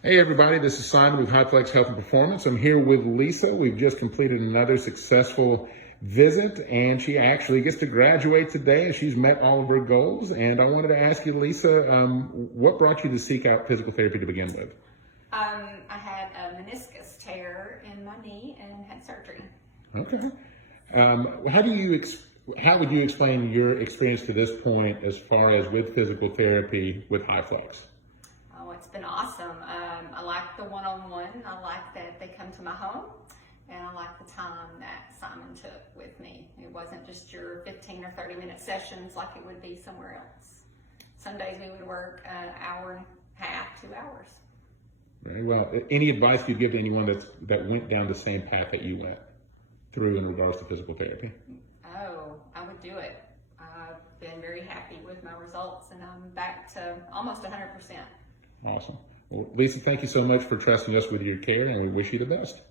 Hey everybody, this is Simon with Flex Health and Performance. I'm here with Lisa. We've just completed another successful visit and she actually gets to graduate today and she's met all of her goals. And I wanted to ask you, Lisa, what brought you to seek out physical therapy to begin with? I had a meniscus tear in my knee and had surgery. Okay. How would you explain your experience to this point as far as with physical therapy with HyFlex? Oh, it's been awesome. I like the one-on-one. I like that they come to my home, and I like the time that Simon took with me. It wasn't just your 15 or 30-minute sessions like it would be somewhere else. Some days we would work an hour and a half, 2 hours. Very well. Any advice you'd give to anyone that went down the same path that you went through in regards to physical therapy? Oh, I would do it. I've been very happy with my results, and I'm back to almost 100%. Awesome. Well, Lisa, thank you so much for trusting us with your care, and we wish you the best.